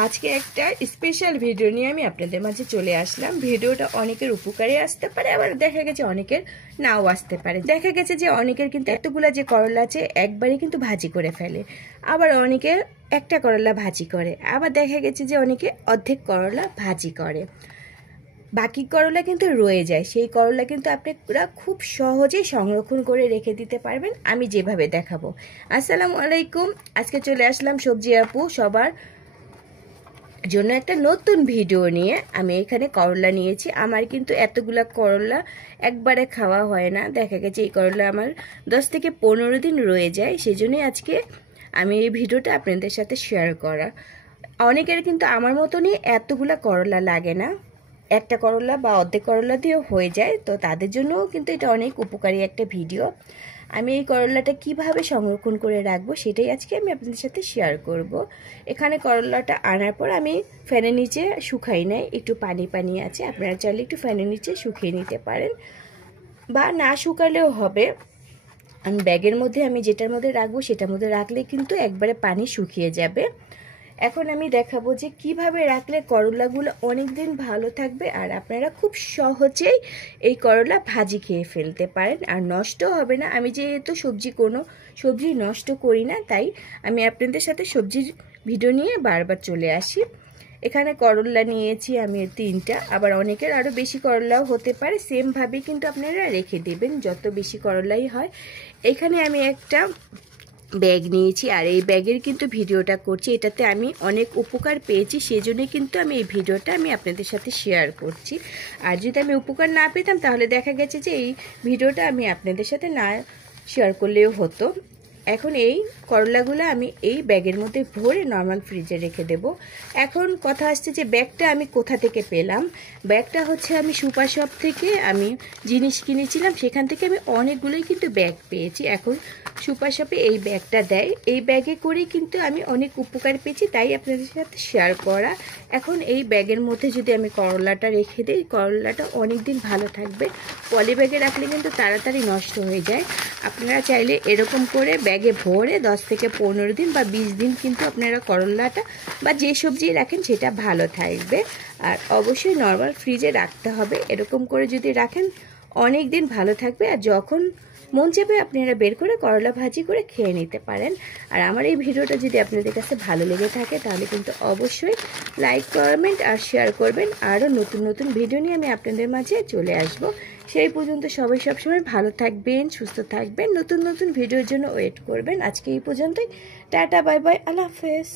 আজকে একটা special video নিয়ে আমি আপনাদের মাঝে চলে আসলাম। ভিডিওটা অনেকের উপকারে আসতে পারে, আবার দেখা গেছে অনেকের নাও আসতে পারে। দেখা গেছে যে অনেকের কিন্তু এতগুলা যে করলা আছে একবারে কিন্তু ভাজি করে ফেলে, আবার অনেকে একটা করলা ভাজি করে, আবার দেখা গেছে যে অনেকে অর্ধেক করলা ভাজি করে, বাকি করলা কিন্তু রয়ে যায়। সেই করলা কিন্তু আপনারা খুব সহজেই সংরক্ষণ করে রেখে দিতে পারবেন, আমি যেভাবে দেখাবো। আসসালামু আলাইকুম, আজকে চলে আসলাম সবজি আপু সবার জন্য একটা নতুন ভিডিও নিয়ে। আমি এখানে করলা নিয়েছি, আমার কিন্তু এতগুলা করলা একবারে খাওয়া হয় না। দেখা গেছে এই করলা আমার 10 থেকে 15 দিন রয়ে যায়, সেই জন্যই আজকে আমি এই ভিডিওটা আপনাদের সাথে শেয়ার করা। অনেকের কিন্তু আমার মতনই এতগুলা করলা লাগে না, একটা করলা বা অর্ধেক করলা দিয়েও হয়ে যায়, তো তাদের জন্যও কিন্তু এটা অনেক উপকারী একটা ভিডিও। আমি এই করলাটা কিভাবে সংরক্ষণ করে রাখবো সেটাই আজকে আমি আপনাদের সাথে শেয়ার করব। এখানে করলাটা আনার পর আমি ফ্যানের নিচে শুকাই নাই, একটু পানি পানি আছে, আপনারা চাইলে একটু ফ্যানের নিচে শুকিয়ে নিতে পারেন, বা না শুকালেও হবে। আমি ব্যাগের মধ্যে আমি যেটার মধ্যে রাখবো সেটার মধ্যে রাখলে কিন্তু একবারে পানি শুকিয়ে যাবে। এখন আমি দেখাবো যে কিভাবে রাখলে করলাগুলো অনেক দিন ভালো থাকবে, আর আপনারা খুব সহজেই এই করলা ভাজি খেয়ে ফেলতে পারেন, আর নষ্ট হবে না। আমি যেহেতু কোনো সবজি নষ্ট করি না, তাই আমি আপনাদের সাথে সবজির ভিডিও নিয়ে বারবার চলে আসি। এখানে করলা নিয়েছি আমি 3টা, আবার অনেকের আরও বেশি করলাও হতে পারে, সেমভাবে কিন্তু আপনারা রেখে দেবেন যত বেশি করলাই হয়। এখানে আমি একটা ব্যাগ নিয়েছি, আর এই ব্যাগের কিন্তু ভিডিওটা করছি, এটাতে আমি অনেক উপকার পেয়েছি, সেজন্যই কিন্তু আমি এই ভিডিওটা আমি আপনাদের সাথে শেয়ার করছি। আর যদি আমি উপকার না পেতাম তাহলে দেখা গেছে যে এই ভিডিওটা আমি আপনাদের সাথে না শেয়ার করলেও হতো। এখন এই করলাগুলো আমি এই ব্যাগের মধ্যে ভরে নর্মাল ফ্রিজে রেখে দেব। এখন কথা আসছে যে ব্যাগটা আমি কোথা থেকে পেলাম। ব্যাগটা হচ্ছে আমি সুপার শপ থেকে আমি জিনিস কিনেছিলাম, সেখান থেকে আমি অনেকগুলোই কিন্তু ব্যাগ পেয়েছি। এখন সুপার শপে এই ব্যাগটা দেয়, এই ব্যাগে করেই কিন্তু আমি অনেক উপকার পেয়েছি, তাই আপনাদের সাথে শেয়ার করা। এখন এই ব্যাগের মধ্যে যদি আমি করলাটা রেখে দিই, করলাটা অনেক দিন ভালো থাকবে। পলি ব্যাগে রাখলে কিন্তু তাড়াতাড়ি নষ্ট হয়ে যায়। আপনারা চাইলে এরকম করে ব্যাগে ভরে 10 থেকে 15 দিন বা 20 দিন কিন্তু আপনারা করলাটা বা যে সবজি রাখেন সেটা ভালো থাকবে। আর অবশ্যই নর্মাল ফ্রিজে রাখতে হবে, এরকম করে যদি রাখেন অনেক দিন ভালো থাকবে, আর যখন মন চাইবে আপনারা বের করে করলা ভাজি করে খেয়ে নিতে পারেন। আর আমার এই ভিডিওটা যদি আপনাদের কাছে ভালো লেগে থাকে তাহলে কিন্তু অবশ্যই লাইক, কমেন্ট আর শেয়ার করবেন। আরও নতুন নতুন ভিডিও নিয়ে আমি আপনাদের মাঝে চলে আসব। সেই পর্যন্ত সবাই সবসময় ভালো থাকবেন, সুস্থ থাকবেন, নতুন নতুন ভিডিওর জন্য ওয়েট করবেন। আজকে এই পর্যন্তই, টাটা, বাই বাই, আল্লাহ হাফেজ।